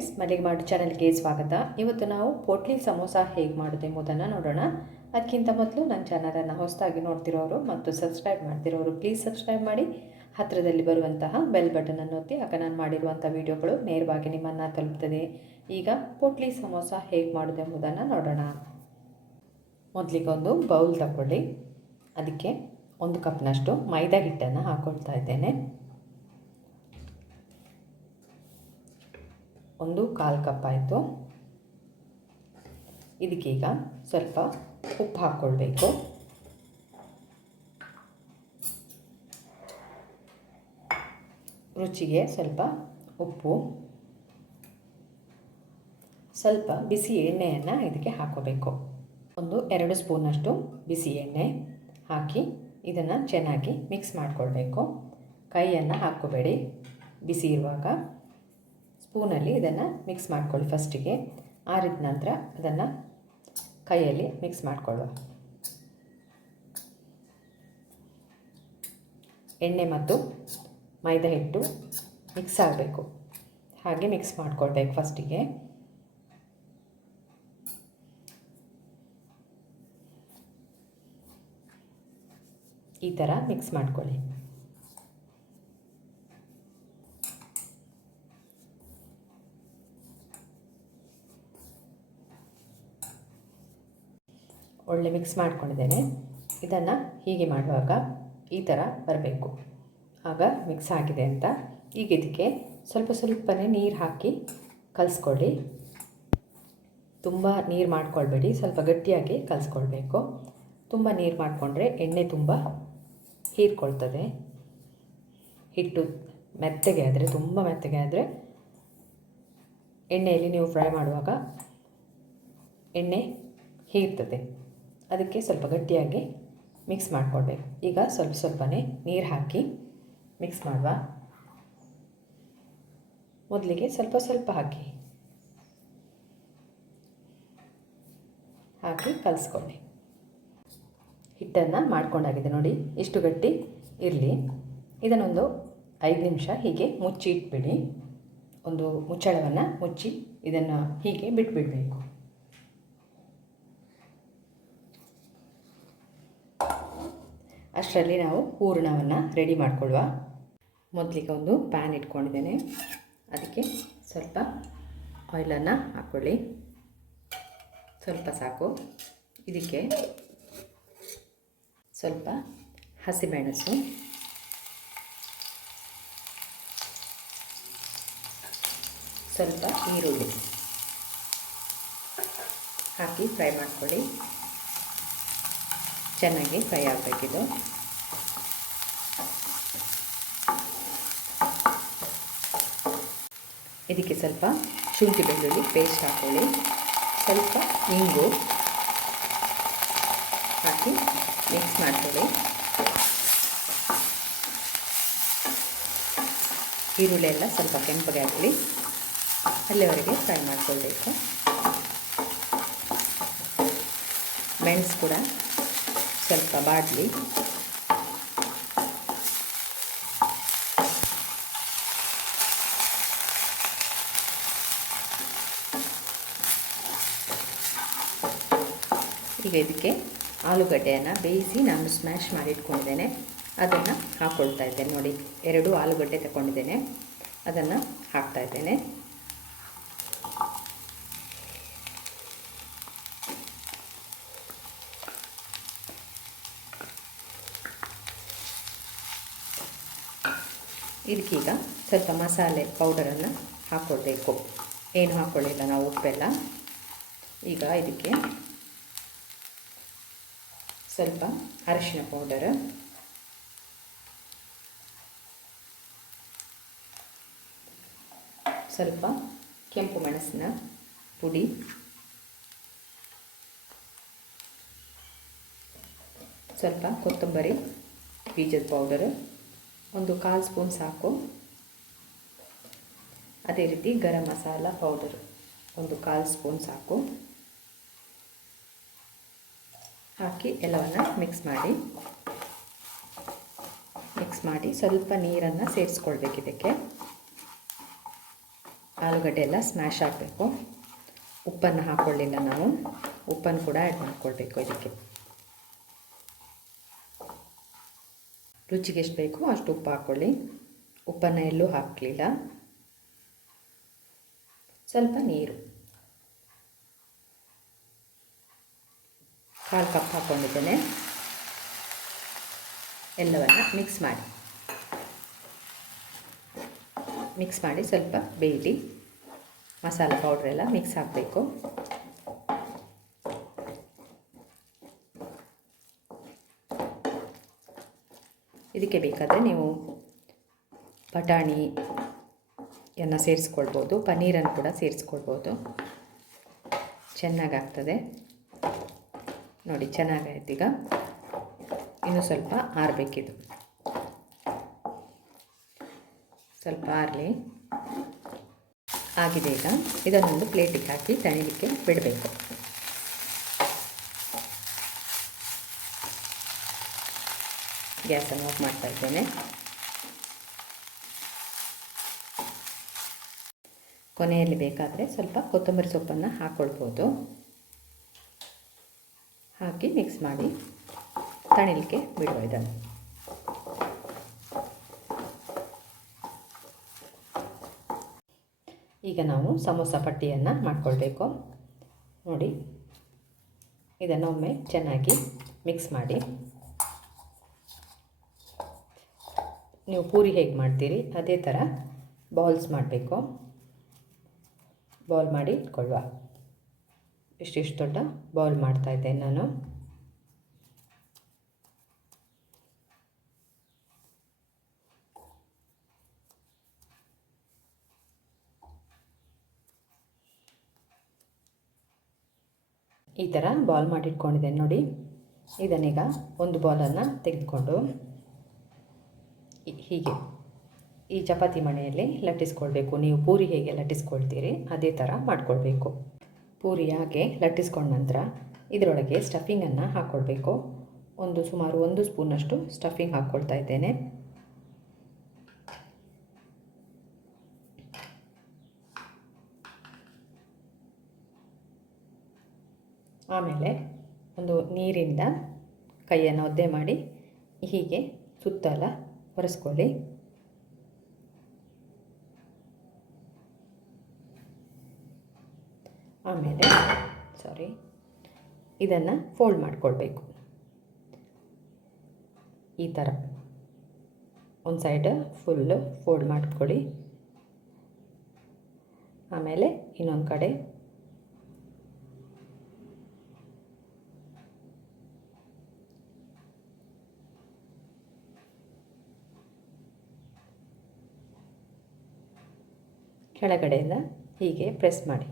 Friends, ಮಲ್ಲಿಗೆಮಾಡು ಚಾನಲ್ಗೆ ಸ್ವಾಗತ. ಇವತ್ತು ನಾವು ಪೋಟ್ಲಿ ಸಮೋಸ ಹೇಗೆ ಮಾಡೋದು ಎಂಬುದನ್ನು ನೋಡೋಣ. ಅದಕ್ಕಿಂತ ಮೊದಲು ನನ್ನ ಚಾನಲನ್ನು ಹೊಸದಾಗಿ ನೋಡ್ತಿರೋರು ಮತ್ತು ಸಬ್ಸ್ಕ್ರೈಬ್ ಮಾಡ್ತಿರೋರು ಪ್ಲೀಸ್ ಸಬ್ಸ್ಕ್ರೈಬ್ ಮಾಡಿ. ಹತ್ತಿರದಲ್ಲಿ ಬರುವಂತಹ ಬೆಲ್ ಬಟನನ್ನು ಒತ್ತಿ, ಆಗ ನಾನು ಮಾಡಿರುವಂಥ ವಿಡಿಯೋಗಳು ನೇರವಾಗಿ ನಿಮ್ಮನ್ನು ತಲುಪ್ತದೆ. ಈಗ ಪೋಟ್ಲಿ ಸಮೋಸ ಹೇಗೆ ಮಾಡೋದು ಎಂಬುದನ್ನು ನೋಡೋಣ. ಮೊದಲಿಗೆ ಒಂದು ಬೌಲ್ ತಗೊಳ್ಳಿ. ಅದಕ್ಕೆ 1 ಕಪ್ನಷ್ಟು ಮೈದಾ ಹಿಟ್ಟನ್ನು ಹಾಕ್ಕೊಳ್ತಾ ಇದ್ದೇನೆ. 1/4 ಕಪ್ ಆಯಿತು. ಇದಕ್ಕೀಗ ಸ್ವಲ್ಪ ಉಪ್ಪು ಹಾಕ್ಕೊಳ್ಬೇಕು. ರುಚಿಗೆ ಸ್ವಲ್ಪ ಉಪ್ಪು, ಸ್ವಲ್ಪ ಬಿಸಿ ಎಣ್ಣೆಯನ್ನು ಇದಕ್ಕೆ ಹಾಕೋಬೇಕು. 1-2 ಸ್ಪೂನಷ್ಟು ಬಿಸಿ ಎಣ್ಣೆ ಹಾಕಿ ಇದನ್ನು ಚೆನ್ನಾಗಿ ಮಿಕ್ಸ್ ಮಾಡಿಕೊಳ್ಬೇಕು. ಕೈಯನ್ನು ಹಾಕ್ಕೋಬೇಡಿ, ಬಿಸಿ ಇರುವಾಗ ಸ್ಪೂನಲ್ಲಿ ಇದನ್ನು ಮಿಕ್ಸ್ ಮಾಡ್ಕೊಳ್ಳಿ. ಫಸ್ಟಿಗೆ ಆರಿದ ನಂತರ ಅದನ್ನು ಕೈಯಲ್ಲಿ ಮಿಕ್ಸ್ ಮಾಡಿಕೊಳ್ಳುವ. ಎಣ್ಣೆ ಮತ್ತು ಮೈದಾ ಹಿಟ್ಟು ಮಿಕ್ಸ್ ಆಗಬೇಕು, ಹಾಗೆ ಮಿಕ್ಸ್ ಮಾಡಿಕೊಳ್ಬೇಕು. ಫಸ್ಟಿಗೆ ಈ ಥರ ಮಿಕ್ಸ್ ಮಾಡ್ಕೊಳ್ಳಿ. ಒಳ್ಳೆ ಮಿಕ್ಸ್ ಮಾಡ್ಕೊಂಡಿದ್ದೇನೆ. ಇದನ್ನು ಹೀಗೆ ಮಾಡುವಾಗ ಈ ಥರ ಬರಬೇಕು, ಆಗ ಮಿಕ್ಸ್ ಆಗಿದೆ ಅಂತ. ಈಗ ಇದಕ್ಕೆ ಸ್ವಲ್ಪನೇ ನೀರು ಹಾಕಿ ಕಲಿಸ್ಕೊಳ್ಳಿ. ತುಂಬ ನೀರು ಮಾಡ್ಕೊಳ್ಬೇಡಿ, ಸ್ವಲ್ಪ ಗಟ್ಟಿಯಾಗಿ ಕಲಿಸ್ಕೊಳ್ಬೇಕು. ತುಂಬ ನೀರು ಮಾಡಿಕೊಂಡ್ರೆ ಎಣ್ಣೆ ತುಂಬ ಹೀರ್ಕೊಳ್ತದೆ. ಹಿಟ್ಟು ಮೆತ್ತಗೆ ಆದರೆ, ತುಂಬ ಮೆತ್ತಗೆ ಆದರೆ ಎಣ್ಣೆಯಲ್ಲಿ ನೀವು ಫ್ರೈ ಮಾಡುವಾಗ ಎಣ್ಣೆ ಹೀರ್ತದೆ. ಅದಕ್ಕೆ ಸ್ವಲ್ಪ ಗಟ್ಟಿಯಾಗಿ ಮಿಕ್ಸ್ ಮಾಡಿಕೊಳ್ಬೇಕು. ಈಗ ಸ್ವಲ್ಪನೇ ನೀರು ಹಾಕಿ ಮಿಕ್ಸ್ ಮಾಡುವ. ಮೊದಲಿಗೆ ಸ್ವಲ್ಪ ಹಾಕಿ ಕಲಿಸ್ಕೊಳ್ಳಿ. ಹಿಟ್ಟನ್ನು ಮಾಡ್ಕೊಂಡಾಗಿದೆ ನೋಡಿ, ಇಷ್ಟು ಗಟ್ಟಿ ಇರಲಿ. ಇದನ್ನೊಂದು 5 ನಿಮಿಷ ಹೀಗೆ ಮುಚ್ಚಿ ಇಟ್ಬಿಡಿ. ಒಂದು ಮುಚ್ಚಳವನ್ನು ಮುಚ್ಚಿ ಇದನ್ನು ಹೀಗೆ ಬಿಟ್ಬಿಡಬೇಕು. ಅಷ್ಟರಲ್ಲಿ ನಾವು ಹೂರಣವನ್ನು ರೆಡಿ ಮಾಡಿಕೊಳ್ಳುವ. ಮೊದಲಿಗೆ ಒಂದು ಪ್ಯಾನ್ ಇಟ್ಕೊಂಡಿದ್ದೇನೆ. ಅದಕ್ಕೆ ಸ್ವಲ್ಪ ಆಯಿಲನ್ನು ಹಾಕ್ಕೊಳ್ಳಿ, ಸ್ವಲ್ಪ ಸಾಕು. ಇದಕ್ಕೆ ಸ್ವಲ್ಪ ಹಸಿಮೆಣಸು, ಸ್ವಲ್ಪ ಈರುಳ್ಳಿ ಹಾಕಿ ಫ್ರೈ ಮಾಡ್ಕೊಳ್ಳಿ. ಚೆನ್ನಾಗಿ ಫ್ರೈ ಆಗಬೇಕಿದು. ಇದಕ್ಕೆ ಸ್ವಲ್ಪ ಶುಂಠಿ ಬೆಳ್ಳುಳ್ಳಿ ಪೇಸ್ಟ್ ಹಾಕ್ಕೊಳ್ಳಿ, ಸ್ವಲ್ಪ ಇಂಗು ಹಾಕಿ ಮಿಕ್ಸ್ ಮಾಡ್ಕೊಳ್ಳಿ. ಈರುಳ್ಳಿ ಎಲ್ಲ ಸ್ವಲ್ಪ ಕೆಂಪಗೆ ಆಗಲಿ, ಅಲ್ಲಿವರೆಗೆ ಫ್ರೈ ಮಾಡಿಕೊಳ್ಬೇಕು. ಮೆಣಸು ಕೂಡ ಸ್ವಲ್ಪ ಬಾಡಲಿ. ಈಗ ಇದಕ್ಕೆ ಆಲೂಗಡ್ಡೆಯನ್ನು ಬೇಯಿಸಿ ನಾನು ಸ್ಮ್ಯಾಶ್ ಮಾಡಿ ಇಟ್ಕೊಂಡಿದ್ದೇನೆ, ಅದನ್ನು ಹಾಕ್ಕೊಳ್ತಾ ಇದ್ದೇನೆ. ನೋಡಿ, 2 ಆಲೂಗಡ್ಡೆ ತಗೊಂಡಿದ್ದೇನೆ, ಅದನ್ನು ಹಾಕ್ತಾ ಇದ್ದೇನೆ. ಇದಕ್ಕೀಗ ಸ್ವಲ್ಪ ಮಸಾಲೆ ಪೌಡರನ್ನು ಹಾಕ್ಕೊಳ್ಬೇಕು. ಏನು ಹಾಕ್ಕೊಳ್ಳಿಲ್ಲ ನಾವು, ಉಪ್ಪೆಲ್ಲ. ಈಗ ಇದಕ್ಕೆ ಸ್ವಲ್ಪ ಅರಿಶಿನ ಪೌಡರ್, ಸ್ವಲ್ಪ ಕೆಂಪು ಮೆಣಸಿನ ಪುಡಿ, ಸ್ವಲ್ಪ ಕೊತ್ತಂಬರಿ ಬೀಜದ ಪೌಡರು, 1/4 ಸ್ಪೂನ್ ಸಾಕು. ಅದೇ ರೀತಿ ಗರಂ ಮಸಾಲ ಪೌಡರ್ 1/4 ಸ್ಪೂನ್ ಸಾಕು. ಹಾಕಿ ಎಲ್ಲವನ್ನು ಮಿಕ್ಸ್ ಮಾಡಿ ಸ್ವಲ್ಪ ನೀರನ್ನು ಸೇರಿಸ್ಕೊಳ್ಬೇಕು ಇದಕ್ಕೆ. ಆಲೂಗಡ್ಡೆ ಎಲ್ಲ ಸ್ಮ್ಯಾಶ್ ಆಗಬೇಕು. ಉಪ್ಪನ್ನು ಹಾಕ್ಕೊಳ್ಳಿಲ್ಲ ನಾವು, ಉಪ್ಪನ್ನು ಕೂಡ ಆ್ಯಡ್ ಮಾಡ್ಕೊಳ್ಬೇಕು. ಇದಕ್ಕೆ ರುಚಿಗೆ ಎಷ್ಟು ಬೇಕೋ ಅಷ್ಟು ಉಪ್ಪು ಹಾಕ್ಕೊಳ್ಳಿ. ಉಪ್ಪನ್ನು ಎಲ್ಲೂ ಹಾಕಲಿಲ್ಲ. ಸ್ವಲ್ಪ ನೀರು, 1/4 ಕಪ್ ಹಾಕ್ಕೊಂಡಿದ್ದೇನೆ. ಎಲ್ಲವನ್ನು ಮಿಕ್ಸ್ ಮಾಡಿ ಸ್ವಲ್ಪ ಬೇಯಲಿ. ಮಸಾಲೆ ಪೌಡ್ರೆಲ್ಲ ಮಿಕ್ಸ್ ಹಾಕಬೇಕು. ಇದಕ್ಕೆ ಬೇಕಾದರೆ ನೀವು ಬಟಾಣಿಯನ್ನು ಸೇರಿಸ್ಕೊಳ್ಬೋದು, ಪನ್ನೀರನ್ನು ಕೂಡ ಸೇರಿಸ್ಕೊಳ್ಬೋದು. ಚೆನ್ನಾಗಾಗ್ತದೆ ನೋಡಿ. ಚೆನ್ನಾಗಾಯ್ತು. ಈಗ ಇನ್ನೂ ಸ್ವಲ್ಪ ಆರಬೇಕಿದು, ಸ್ವಲ್ಪ ಆರಲಿ. ಆಗಿದೆ. ಈಗ ಇದನ್ನೊಂದು ಪ್ಲೇಟಿಗೆ ಹಾಕಿ ತಣಿಲಿಕ್ಕೆ ಬಿಡಬೇಕು. ಗ್ಯಾಸನ್ನು ಆಫ್ ಮಾಡ್ತಾ ಇದ್ದೇನೆ. ಕೊನೆಯಲ್ಲಿ ಬೇಕಾದರೆ ಸ್ವಲ್ಪ ಕೊತ್ತಂಬರಿ ಸೊಪ್ಪನ್ನು ಹಾಕ್ಕೊಳ್ಬೋದು. ಹಾಕಿ ಮಿಕ್ಸ್ ಮಾಡಿ ತಣಿಲಿಕ್ಕೆ ಬಿಡುವ ಇದನ್ನು. ಈಗ ನಾವು ಸಮೋಸ ಪಟ್ಟಿಯನ್ನು ಮಾಡಿಕೊಳ್ಬೇಕು ನೋಡಿ. ಇದನ್ನೊಮ್ಮೆ ಚೆನ್ನಾಗಿ ಮಿಕ್ಸ್ ಮಾಡಿ. ನೀವು ಪೂರಿ ಹೇಗೆ ಮಾಡ್ತೀರಿ ಅದೇ ಥರ ಬಾಲ್ಸ್ ಮಾಡಬೇಕು. ಬಾಲ್ ಮಾಡಿ ಇಟ್ಕೊಳ್ಳುವ. ಇಷ್ಟಿಷ್ಟು ದೊಡ್ಡ ಬೌಲ್ ಮಾಡ್ತಾಯಿದ್ದೇನೆ ನಾನು. ಈ ಥರ ಬಾಲ್ ಮಾಡಿಟ್ಕೊಂಡಿದ್ದೇನೆ ನೋಡಿ. ಇದನ್ನೀಗ ಒಂದು ಬಾಲನ್ನು ತೆಗೆದುಕೊಂಡು ಹೀಗೆ ಈ ಚಪಾತಿ ಮಣೆಯಲ್ಲಿ ಲಟ್ಟಿಸ್ಕೊಳ್ಬೇಕು. ನೀವು ಪೂರಿ ಹೇಗೆ ಲಟ್ಟಿಸ್ಕೊಳ್ತೀರಿ ಅದೇ ಥರ ಮಾಡಿಕೊಳ್ಬೇಕು. ಪೂರಿ ಹಾಗೆ ಲಟ್ಟಿಸ್ಕೊಂಡ ನಂತರ ಇದರೊಳಗೆ ಸ್ಟಫಿಂಗನ್ನು ಹಾಕ್ಕೊಳ್ಬೇಕು. ಸುಮಾರು 1 ಸ್ಪೂನಷ್ಟು ಸ್ಟಫಿಂಗ್ ಹಾಕ್ಕೊಳ್ತಾ ಇದ್ದೇನೆ. ಆಮೇಲೆ ಒಂದು ನೀರಿಂದ ಕೈಯನ್ನು ಒದ್ದೆ ಮಾಡಿ ಹೀಗೆ ಸುತ್ತಲ ಒರೆಸ್ಕೊಳ್ಳಿ. ಆಮೇಲೆ ಇದನ್ನು ಫೋಲ್ಡ್ ಮಾಡಿಕೊಳ್ಬೇಕು. ಈ ಥರ ಒಂದು ಸೈಡ್ ಫುಲ್ಲು ಫೋಲ್ಡ್ ಮಾಡ್ಕೊಳ್ಳಿ. ಆಮೇಲೆ ಇನ್ನೊಂದು ಕಡೆ ಕೆಳಗಡೆಯಿಂದ ಹೀಗೆ ಪ್ರೆಸ್ ಮಾಡಿ.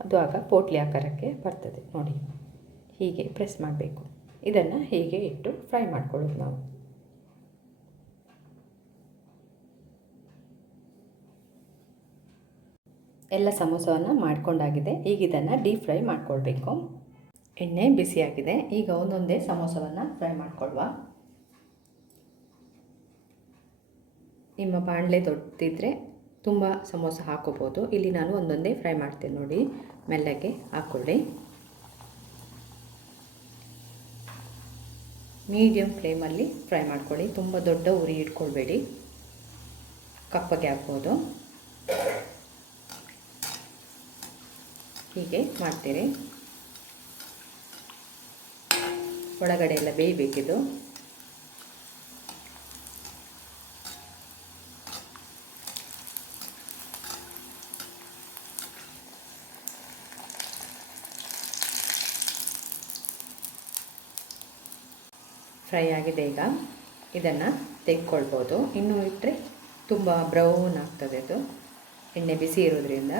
ಅದು ಆಗ ಪೋಟ್ಲಿ ಆಕಾರಕ್ಕೆ ಬರ್ತದೆ ನೋಡಿ. ಹೀಗೆ ಪ್ರೆಸ್ ಮಾಡಬೇಕು. ಇದನ್ನು ಹೀಗೆ ಇಟ್ಟು ಫ್ರೈ ಮಾಡ್ಕೊಳ್ಳೋದು ನಾವು. ಎಲ್ಲ ಸಮೋಸವನ್ನು ಮಾಡ್ಕೊಂಡಾಗಿದೆ. ಈಗ ಇದನ್ನು ಡೀಪ್ ಫ್ರೈ ಮಾಡ್ಕೊಳ್ಬೇಕು. ಎಣ್ಣೆ ಬಿಸಿಯಾಗಿದೆ. ಈಗ ಒಂದೊಂದೇ ಸಮೋಸವನ್ನು ಫ್ರೈ ಮಾಡ್ಕೊಳ್ಳುವ. ನಿಮ್ಮ ಬಾಣಲೆ ದೊಡ್ಡದಿದ್ದರೆ ತುಂಬ ಸಮೋಸ ಹಾಕೋಬೋದು. ಇಲ್ಲಿ ನಾನು ಒಂದೊಂದೇ ಫ್ರೈ ಮಾಡ್ತೇನೆ ನೋಡಿ. ಮೆಲ್ಲಗೆ ಹಾಕ್ಕೊಳ್ಳಿ. ಮೀಡಿಯಮ್ ಫ್ಲೇಮಲ್ಲಿ ಫ್ರೈ ಮಾಡ್ಕೊಳ್ಳಿ. ತುಂಬ ದೊಡ್ಡ ಉರಿ ಇಟ್ಕೊಳ್ಬೇಡಿ, ಕಪ್ಪಗೆ ಹಾಕ್ಬೋದು. ಹೀಗೆ ಮಾಡ್ತೀರಿ. ಒಳಗಡೆ ಎಲ್ಲ ಬೇಯಬೇಕಿದು. ಫ್ರೈ ಆಗಿದೆ. ಈಗ ಇದನ್ನು ತೆಗೆದುಕೊಳ್ಬೋದು. ಇನ್ನೂ ಇಟ್ಟರೆ ತುಂಬ ಬ್ರೌನ್ ಆಗ್ತದೆ. ಅದು ಎಣ್ಣೆ ಬಿಸಿ ಇರೋದ್ರಿಂದ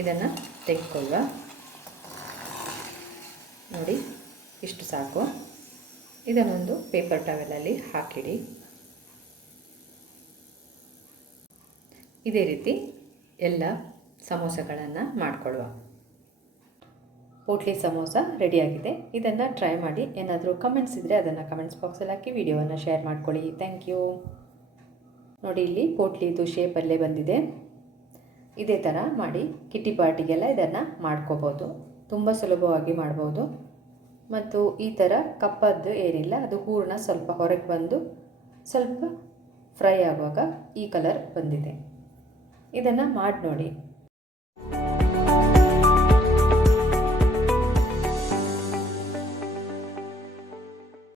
ಇದನ್ನು ತೆಗೆದುಕೊಳ್ಳುವ. ನೋಡಿ, ಇಷ್ಟು ಸಾಕು. ಇದನ್ನೊಂದು ಪೇಪರ್ ಟವೆಲಲ್ಲಿ ಹಾಕಿಡಿ. ಇದೇ ರೀತಿ ಎಲ್ಲ ಸಮೋಸಗಳನ್ನು ಮಾಡಿಕೊಳ್ಳುವ. ಪೋಟ್ಲಿ ಸಮೋಸ ರೆಡಿಯಾಗಿದೆ. ಇದನ್ನು ಟ್ರೈ ಮಾಡಿ. ಏನಾದರೂ ಕಮೆಂಟ್ಸ್ ಇದ್ದರೆ ಅದನ್ನು ಕಮೆಂಟ್ಸ್ ಬಾಕ್ಸಲ್ಲಿ ಹಾಕಿ ವಿಡಿಯೋವನ್ನು ಶೇರ್ ಮಾಡ್ಕೊಳ್ಳಿ. Thank you. ನೋಡಿ ಇಲ್ಲಿ ಪೋಟ್ಲಿದು ಶೇಪಲ್ಲೇ ಬಂದಿದೆ. ಇದೇ ಥರ ಮಾಡಿ ಕಿಟ್ಟಿ ಪಾರ್ಟಿಗೆಲ್ಲ ಇದನ್ನು ಮಾಡ್ಕೋಬೋದು. ತುಂಬ ಸುಲಭವಾಗಿ ಮಾಡ್ಬೋದು. ಮತ್ತು ಈ ಥರ ಕಪ್ಪದ್ದು ಏನಿಲ್ಲ, ಅದು ಹೂರಣ ಸ್ವಲ್ಪ ಹೊರಗೆ ಬಂದು ಸ್ವಲ್ಪ ಫ್ರೈ ಆಗುವಾಗ ಈ ಕಲರ್ ಬಂದಿದೆ. ಇದನ್ನು ಮಾಡಿ ನೋಡಿ.